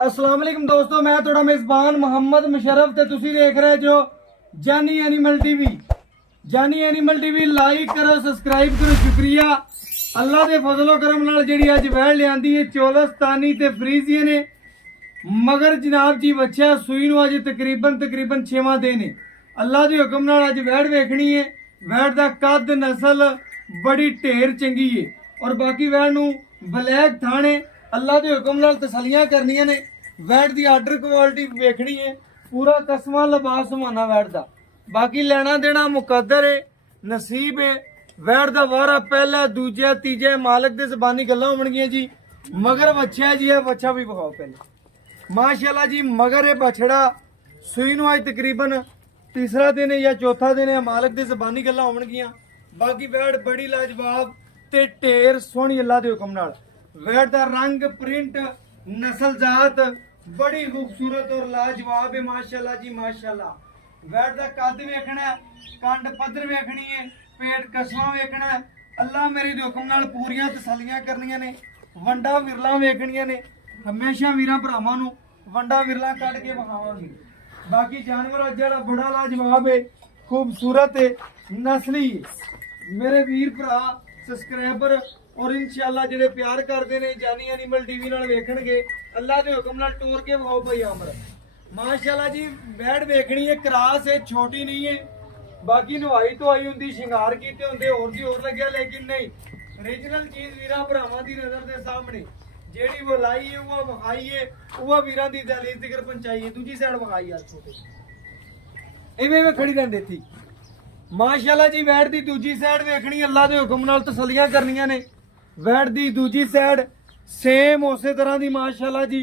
अस्सलाम वालेकुम दोस्तों, मैं थोड़ा मेज़बान मोहम्मद मुशर्रफ ते तुसी देख रहे जो जानी एनिमल टीवी। जानी एनिमल टीवी लाइक करो, सब्सक्राइब करो, शुक्रिया। अल्लाह दे फजलो करम नाल जेहड़ी अज वैड़ लियांदी है चौलस्तानी ते फ्रीजियन ने, मगर जनाब जी बच्चा सूई नूं अज तकरीबन 6वां दिन है। अल्लाह दे हुक्म नाल अज वैड़ वेखनी है। वैड़ दा कद नस्ल बड़ी ढेर चंगी है और बाकी वैड़ नूं ब्लैक थाने अल्लाह के हुक्म नाल तसलियां करनियां ने। वैड़ दी आर्डर क्वालिटी वेखनी है, पूरा कसमा लबास समाना वैड़ दा। बाकी लेना देना मुकद्दर है, नसीब है। वैड़ दा वारा पहला दूजा तीजा मालक दे ज़बानी गल्लां होणगियां जी। मगर बच्चा जी है, बच्चा भी बखाओ पहले माशाल्लाह जी। मगर है बछड़ा सूई नूं अज तकरीबन तीसरा दिन है या चौथा दिन है, मालक दे ज़बानी गल्लां होणगियां। बाकी वैड़ बड़ी लाजवाब ते ढेर सोहनी अल्लाह दे हुक्म नाल। वैड़ दा रंग प्रिंट नस्ल जात बड़ी खूबसूरत और लाजवाब है माशाल्लाह जी माशाल्लाह। वैड़ दा कद वेखना है, कंड पद्धर वेखनी है, पेट कसवा वेखना है। अल्लाह मेरे दे हुक्म नाल पूरियां तसलियां करनियां ने। वंडा विरला वेखनियां ने। हमेशा वीरां भरावां नूं वंडा विरला कढ के विखावांगे। बाकी जानवर अज जेहड़ा बड़ा लाजवाब है, खूबसूरत है, नस्ली है। मेरे वीर भरा सब्सक्राइबर और इंशाअल्लाह जेडे प्यार करते हैं जानी एनिमल टीवी नाल वेखणगे, अल्लाह के हुक्म नाल टोर के विखाओ भाई अमर माशाअल्लाह जी। वैड़ वेखनी है, क्रास है, छोटी नहीं है। बाकी नवाई तो आई होंगी, शिंगार कीते होंगे, होर दी होर लग्या, लेकिन नहीं ओरिजिनल चीज वीरां भरावां दी नजर दे सामने जेड़ी वो लाई है वो विखाई है, वो वीरां दी दहलीज तक पहुंचाई है। दूजी साइड विखाई है छोटे इवें खड़ी रहंदे थी माशाअल्लाह जी। वैड़ दी दूजी साइड वेखनी, अल्लाह दे हुक्म नाल तसलियां करनियां ने। वैड़ दी दूजी साइड सेम उसे तरह दी माशाअल्लाह जी,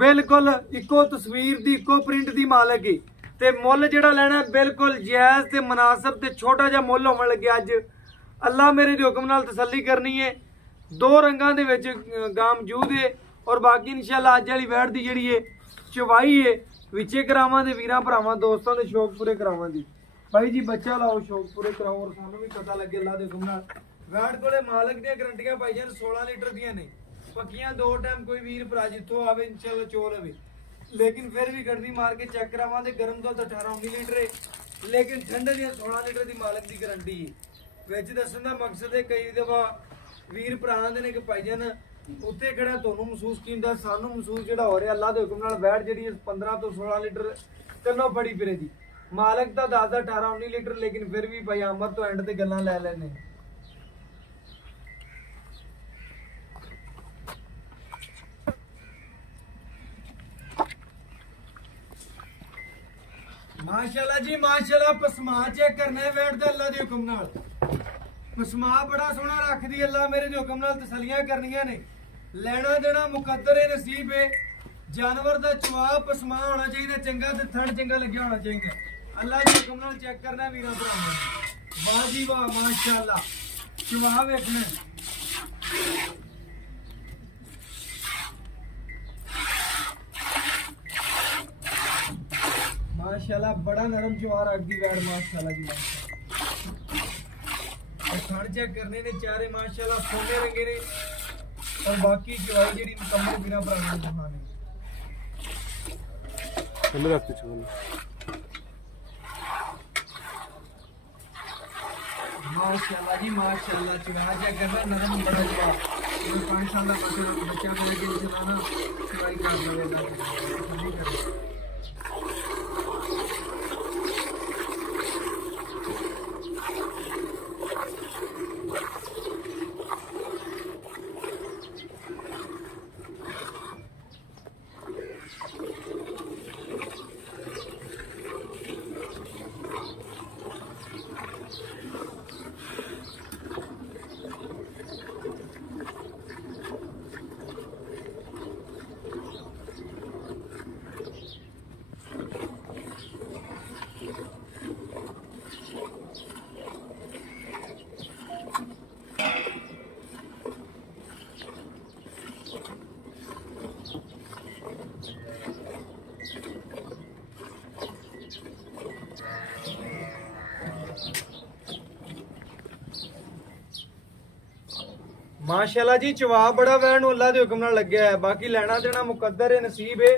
बिल्कुल इको तस्वीर दी इको प्रिंट दी मालक है। ते मुल जेड़ा लेना बिल्कुल जायज़ ते मुनासिब ते छोटा जिहा मुल होवन लग्या अज। अल्लाह मेरे दे हुक्म नाल तसल्ली करनी है। दो रंगां दे विच गां मौजूद है और बाकी इंशाअल्लाह अज वाली वैड़ दी जेड़ी है चवाई है विचे करावां दे वीरां भरावां दोस्तां दे शौक पूरे करावां दी। भाई जी बच्चा लाओ, शौक पूरे कराओ और सानू भी पता लगे अल्लाह दे हुक्म नाल। वैड़ कोले मालक दी गारंटियां पाई जान 16 लीटर दियां ने पक्कियां। दो टाइम कोई वीर भरा जिथों आवे इंशाअल्लाह चो लवे, लेकिन फिर भी गड़बी मार के चेक करावां ते गर्म तो 18-19 लीटर है, लेकिन ठंडे दी 16 लीटर दी मालक दी गारंटी है। विच दस्सण दा मकसद है कई दफा वीर भरा आंदे ने कि भाईजान उत्थे खड़ा तुहानू महसूस की हुंदा, सानू महसूस जेड़ा हो रहा अल्लाह दे हुक्म नाल वैड़ जेड़ी 15 तो 16 लीटर कन्नो बड़ी फिरे दी। मालक दा 18-19 लीटर, लेकिन फिर भी भाई अमर तो एंड ते गल्लां लै लैने। माशाल्लाह जी माशाल्लाह। पसमा चेक करना है वैड़ दे अल्लाह दे हुक्म नाल। पसमा बड़ा सोहना रखदी अल्लाह मेरे दे हुक्म नाल तसलियां करनियां ने। लेना देना मुकद्दर है, नसीब है। जानवर दा चवा पसमा होना चाहिए चंगा ते थड़ चंगा लग्या होना चाहिए। अल्लाह दे हुक्म नाल चेक करना है वीरां भरावां ने। वाह जी वाह माशाल्लाह। चवा वेखना माशाल्लाह, बड़ा नरम चवा रखदी वैड़ माशाल्लाह जी माशाल्लाह। और थड़ चेक करने ने चारे माशाल्लाह सोने रंगे ने और बाकी चवाई जेड़ी मुकम्मल वीरां भरावां ने दिखानी माशाल्लाह जी माशाल्लाह। चवा चेक करना नरम बड़ा चवा 5 साल का बच्चा को लेके चलाना चवाई कर देगा। ਮਾਸ਼ਾਅੱਲਾ ਜੀ ਜਵਾਬ ਬੜਾ ਵੈਣ ਨੂੰ ਅੱਲਾ ਦੇ ਹੁਕਮ ਨਾਲ ਲੱਗਿਆ ਹੈ। ਬਾਕੀ ਲੈਣਾ ਦੇਣਾ ਮੁਕੱਦਰ ਹੈ, ਨਸੀਬ ਹੈ।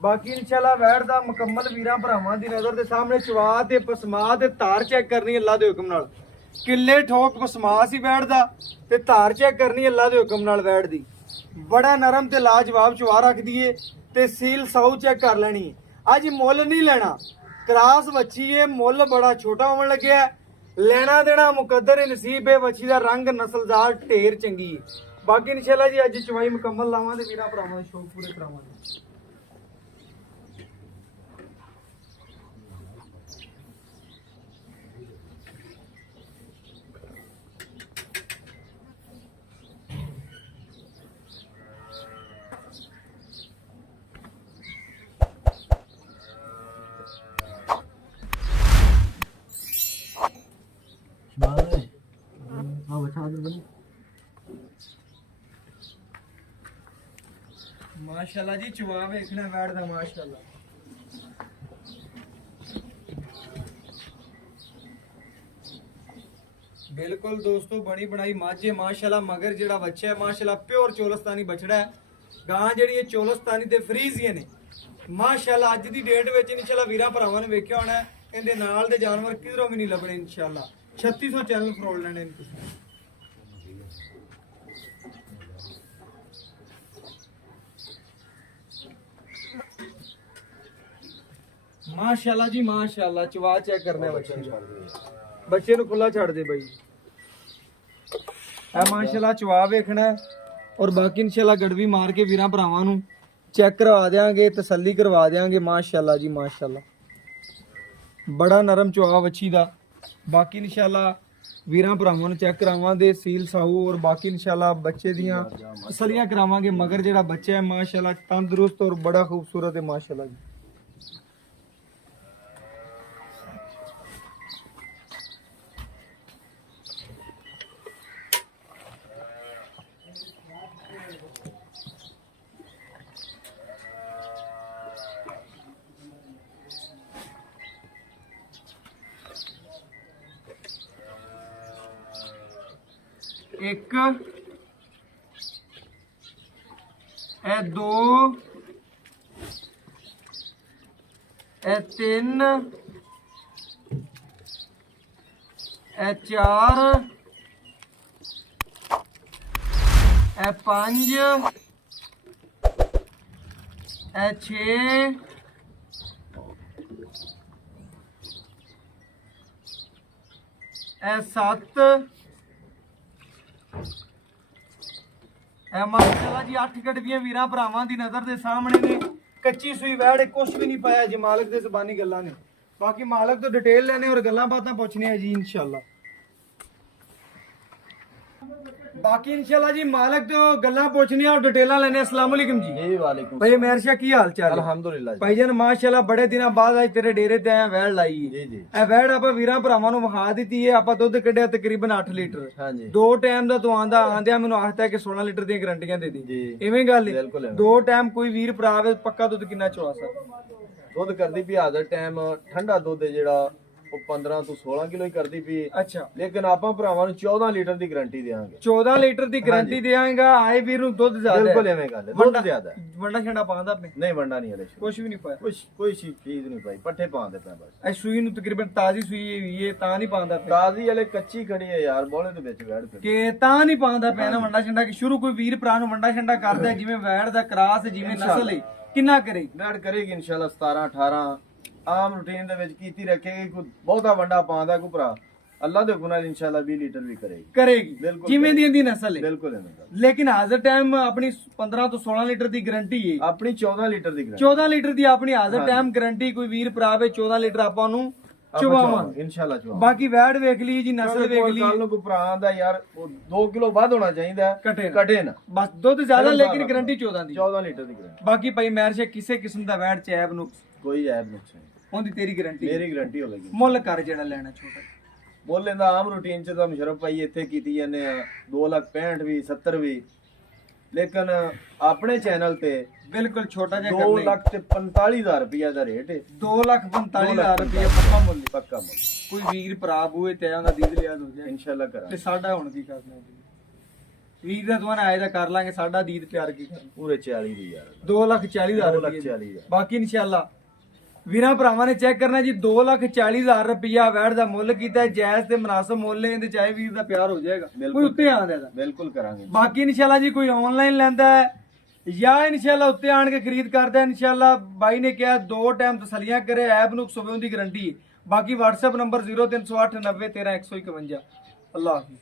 ਬਾਕੀ ਇਨਸ਼ਾਅੱਲਾ ਵੈੜ ਦਾ ਮੁਕੰਮਲ ਵੀਰਾਂ ਭਰਾਵਾਂ ਦੀ ਨਜ਼ਰ ਦੇ ਸਾਹਮਣੇ ਚਵਾ ਤੇ ਪਸਮਾ ਤੇ ਧਾਰ ਚੈੱਕ ਕਰਨੀ ਅੱਲਾ ਦੇ ਹੁਕਮ ਨਾਲ। ਕਿੱਲੇ ਠੋਕ ਪਸਮਾ ਸੀ ਵੈੜ ਦਾ ਤੇ ਧਾਰ ਚੈੱਕ ਕਰਨੀ ਅੱਲਾ ਦੇ ਹੁਕਮ ਨਾਲ। ਵੈੜ ਦੀ ਬੜਾ ਨਰਮ ਤੇ ਲਾਜਵਾਬ ਚਵਾ ਰੱਖਦੀ ਏ ਤੇ ਸੀਲ ਸਾਊ ਚੈੱਕ ਕਰ ਲੈਣੀ ਹੈ। ਅੱਜ ਮੁੱਲ ਨਹੀਂ ਲੈਣਾ, ਕਰਾਸ ਵੱਛੀ ਏ, ਮੁੱਲ ਬੜਾ ਛੋਟਾ ਹੋਣ ਲੱਗਿਆ। ਲੈਣਾ ਦੇਣਾ ਮੁਕੱਦਰ ਨਸੀਬ ਹੈ। ਵੱਛੀ ਦਾ ਰੰਗ ਨਸਲਦਾਰ ਢੇਰ ਚੰਗੀ ਹੈ। ਬਾਕੀ ਇਨਸ਼ਾਅੱਲਾ ਜੀ ਅੱਜ ਚਵਾਈ ਮੁਕੰਮਲ ਲਾਵਾਂ ਤੇ ਵੀਰਾਂ ਭਰਾਵਾਂ ਦੇ ਸ਼ੌਕ ਪੂਰੇ ਕਰਾਵਾਂਗੇ। माशाल्लाह जी चुवा वेखना वैड़ दा माशाल्लाह। बिल्कुल दोस्तों बनी बनाई माझे माशाल्लाह। मगर जेड़ा बच्चा है माशाल्लाह प्योर चोलस्तानी बछड़ा है। गां जेड़ी है चोलस्तानी ते फ्रीजियन है माशाल्लाह। अज दी डेट विच इंशाल्लाह वीरां भरावां ने वेखिया होना इहदे नाल दे जानवर किधरों भी नहीं लभणे इंशाल्लाह। 3600 चैनल फरोल लेने तुसीं। माशाल्लाह जी माशाल्लाह चवा चेक करने बच्चे नु खुला छड़ दे भाई। ए माशाल्लाह चवा वेखना और बाकी इंशाल्लाह गड़वी मार के वीरां भरावां नु चेक करवा देंगे, तसल्ली करवा देंगे। माशाल्लाह जी माशाल्लाह बड़ा नरम चवा बच्ची दा। बाकी इंशाल्लाह वीरां भरावां नु चेक करावांगे सील साहू और बाकी इंशाल्लाह बच्चे दियां तसल्लियां करावांगे। मगर जेड़ा बच्चा है माशाल्लाह तंदुरुस्त और बड़ा खूबसूरत है माशाल्लाह जी। एक ए दो ए तीन ए चार ए पांच ए छे ए सत्त माशाल्लाह जी 8 गड्डियां वीरां भरावां दी नजर दे सामने ने। कच्ची सुई वैड़ कुछ भी नहीं पाया जी मालक दे ज़बानी गल्लां ने। बाकी मालक तो डिटेल लेने और गल्लां बातां पूछने हैं जी इंशाल्लाह। बाकी इंशाल्लाह जी मालक तो गल्लां पूछनी और डिटेलां लेने। अस्सलाम वालेकुम जी। जी वालेकुम भाई मेहर शाह की हाल चाल है? अल्हम्दुलिल्लाह जी। भाईजान माशाल्लाह बड़े दिनों बाद आज तेरे डेरे ते आया वैड़ लाई है। जी जी ਇਹ ਵੈੜ ਆਪਾਂ ਵੀਰਾਂ ਭਰਾਵਾਂ ਨੂੰ ਵਿਖਾ ਦਿੱਤੀ ਹੈ। ਆਪਾਂ ਦੁੱਧ ਕੱਢਿਆ ਤਕਰੀਬਨ 8 ਲੀਟਰ। हाँ जी ਦੋ ਟਾਈਮ ਦਾ ਤੂੰ ਆਂਦਿਆਂ ਮੈਨੂੰ ਆਖਦਾ ਕਿ 16 ਲੀਟਰ ਦੀਆਂ ਗਰੰਟੀਆਂ ਦੇ ਦੀ। जी ਇਵੇਂ ਗੱਲ ਹੈ? ਬਿਲਕੁਲ ਐਵੇਂ। ਦੋ ਟਾਈਮ ਕੋਈ ਵੀਰ ਭਰਾ ਆਵੇ ਪੱਕਾ ਦੁੱਧ ਕਿੰਨਾ ਚਵਾ ਸਕਦਾ? ਦੁੱਧ ਕਰਦੀ ਪਈ ਹਾਜ਼ਰ ਟਾਈਮ ਠੰਡਾ ਦੁੱਧ ਹੈ ਜਿਹੜਾ ਉਹ 15 ਤੋਂ 16 ਕਿਲੋ ਹੀ ਕਰਦੀ ਪਈ। ਅੱਛਾ ਲੇਕਿਨ ਆਪਾਂ ਭਰਾਵਾਂ ਨੂੰ 14 ਲੀਟਰ ਦੀ ਗਾਰੰਟੀ ਦੇਵਾਂਗੇ। 14 ਲੀਟਰ ਦੀ ਗਰੰਟੀ ਦੇਵਾਂਗਾ। ਆਏ ਵੀਰ ਨੂੰ ਦੁੱਧ ਜ਼ਿਆਦਾ ਬਿਲਕੁਲ ਹੈ। ਐਵੇਂ ਗੱਲ ਹੈ, ਦੁੱਧ ਜ਼ਿਆਦਾ ਹੈ। ਵੰਡਾ ਛੰਡਾ ਪਾਉਂਦਾ ਪਏ? ਨਹੀਂ ਵੰਡਾ ਨਹੀਂ ਹਲੇ ਕੁਝ ਵੀ ਨਹੀਂ ਪਾਇਆ। ਕੋਈ ਚੀਜ਼ ਨਹੀਂ ਪਾਈ, ਪੱਠੇ ਪਾਉਂਦੇ ਪਏ ਬਸ। ਇਹ ਸੂਈ ਨੂੰ ਤਕਰੀਬਨ ਤਾਜ਼ੀ ਸੂਈ ਹੋਈ ਹੈ ਤਾਂ ਨਹੀਂ ਪਾਉਂਦਾ ਪਿਆ ਤਾਜ਼ੀ ਹਲੇ ਕੱਚੀ ਖੜੀ ਹੈ ਯਾਰ, ਬੋਲੇ ਦੇ ਵਿੱਚ ਵੈੜ ਫਿਰ ਕਿ ਤਾਂ ਨਹੀਂ ਪਾਉਂਦਾ ਪਿਆ ਨਾ ਵੰਡਾ ਛੰਡਾ। ਕਿ ਸ਼ੁਰੂ ਕੋਈ ਵੀਰ ਭਰਾ ਨੂੰ ਵੰਡਾ ਛੰਡਾ ਕਰਦਾ ਜਿਵੇਂ ਵੈੜ ਦਾ ਕਰਾਸ ਜਿਵੇਂ ਨਸਲ ਹੈ ਕਿੰਨਾ ਕਰੇ? ਵੈੜ ਕਰੇਗੀ ਇਨਸ਼ਾਅੱਲਾ 17 18 ਆਮ ਰੂਟੀਨ ਦੇ ਵਿੱਚ ਕੀਤੀ ਰੱਖੇਗੀ। ਕੋਈ ਬਹੁਤਾ ਵੰਡਾ ਪਾਉਂਦਾ ਕੋਈ ਭਰਾ ਅੱਲਾ ਦੇ ਹੁਕਮ ਨਾਲ ਇਨਸ਼ਾਅੱਲਾ 20 ਲੀਟਰ ਵੀ ਕਰੇਗੀ ਬਿਲਕੁਲ ਜਿਵੇਂ ਦੀ ਨਸਲ ਹੈ। ਬਿਲਕੁਲ ਐਵੇਂ ਗੱਲ। ਲੇਕਿਨ ਹਾਜ਼ਰ ਟਾਈਮ ਆਪਣੀ 15 ਤੋਂ 16 ਲੀਟਰ ਦੀ ਗਾਰੰਟੀ ਹੈ। ਆਪਣੀ 14 ਲੀਟਰ ਦੀ ਗਾਰੰਟੀ 14 ਲੀਟਰ ਦੀ ਆਪਣੀ ਹਾਜ਼ਰ ਟਾਈਮ ਗਾਰੰਟੀ। ਕੋਈ ਵੀਰ ਭਰਾ ਵੇ 14 ਲੀਟਰ ਆਪਾਂ ਨੂੰ ਚਵਾਵਾਂਗੇ ਇਨਸ਼ਾਅੱਲਾ ਚਵਾਵਾਂਗੇ। ਬਾਕੀ ਵੈੜ ਵੇਖ ਲਈ ਜੀ, ਨਸਲ ਵੇਖ ਲਈ। ਕੱਲ ਨੂੰ ਕੋਈ ਭਰਾ ਦਾ ਯਾਰ 2 ਕਿਲੋ ਵੱਧ ਹੋਣਾ ਚਾਹੀਦਾ, ਘਟੇ ਨਾ ਬਸ। ਦੁੱਧ ਜ਼ਿਆਦਾ ਲੇਕਿਨ ਗਾਰੰਟੀ 14 ਦੀ। 14 ਲੀਟਰ ਦੀ ਗਾਰੰਟੀ। ਬਾਕੀ ਭਾਈ ਮਹਿਰ ਸ਼ੇ ਕਿਸੇ ਕਿਸਮ ਦਾ ਵੈੜ ਚੈਬ ਨੂੰ ਕੋਈ ਐਬ ਨੁਕਸ ਨਹੀਂ, ਉਹਦੀ ਤੇਰੀ ਗਾਰੰਟੀ। ਮੇਰੀ ਗਾਰੰਟੀ ਹੋਵੇਗੀ। ਮੁੱਲ ਕਰ ਜਿਹੜਾ ਲੈਣਾ ਛੋਟਾ ਮੁੱਲ ਇਹਦਾ ਆਮ ਰੂਟੀਨ ਚ ਤਾਂ ਮੁਸ਼ਰਫ ਭਾਈ ਇੱਥੇ ਕੀਤੀ ਜਾਂਦੇ ਆ 2,65,000 ਵੀ 70 ਵੀ। ਲੇਕਿਨ ਆਪਣੇ ਚੈਨਲ ਤੇ ਬਿਲਕੁਲ ਛੋਟਾ ਜਿਹਾ ਕਰਨਾ 2,45,000 ਰੁਪਇਆ ਦਾ ਰੇਟ ਹੈ। 2,45,000 ਰੁਪਏ ਪੱਕਾ ਮੁੱਲ। ਪੱਕਾ ਮੁੱਲ। ਕੋਈ ਵੀਰ ਭਰਾ ਬੂਏ ਤੇ ਆਉਂਦਾ ਦੀਦ ਲਿਆਦ ਹੋ ਜਾਏ ਇਨਸ਼ਾਅੱਲਾ ਕਰਾਂ ਤੇ ਸਾਡਾ ਹੁਣ ਕੀ ਕਰਨਾ ਜੀ? ਵੀਰ ਦਾ ਤੁਹਾਨੂੰ ਆਏ ਦਾ ਕਰ ਲਾਂਗੇ, ਸਾਡਾ ਦੀਦ ਪਿਆਰ ਕੀ ਕਰਨਾ। ਪੂਰੇ 40 ਦੀ ਯਾਰ 2,40,000 ਰੁਪਏ 2,40,000 ਬਾਕੀ ਇਨਸ਼ਾਅੱਲਾ ਵੀਰਾਂ ਭਰਾਵਾਂ ਨੇ ਚੈੱਕ ਕਰਨਾ ਜੀ। 2,40,000 ਰੁਪਇਆ ਵੈਟ ਦਾ ਮੁੱਲ ਕੀਤਾ, ਜਾਇਜ਼ ਤੇ ਮੁਨਾਸਬ ਮੁੱਲ ਹੈ, ਇਹਦੇ ਚਾਹੇ ਵੀਰ ਦਾ ਪਿਆਰ ਹੋ ਜਾਏਗਾ, ਕੋਈ ਉੱਤੇ ਆਂਦਾ ਇਹਦਾ। ਬਿਲਕੁਲ ਕਰਾਂਗੇ। ਬਾਕੀ ਇਨਸ਼ਾਅੱਲਾ ਜੀ ਕੋਈ ਆਨਲਾਈਨ ਲੈਂਦਾ ਹੈ ਜਾਂ ਇਨਸ਼ਾਅੱਲਾ ਉੱਤੇ ਆਣ ਕੇ ਖਰੀਦ ਕਰਦਾ ਹੈ, ਇਨਸ਼ਾਅੱਲਾ ਬਾਈ ਨੇ ਕਿਹਾ 2 ਟਾਈਮ ਤਸੱਲੀਆਂ ਕਰੇ, ਐਪ ਨੂੰ ਸੁਬਹ ਦੀ ਗਾਰੰਟੀ। ਬਾਕੀ WhatsApp ਨੰਬਰ 0308 90 13 151। ਅੱਲਾਹ ਹਾਫਿਜ਼।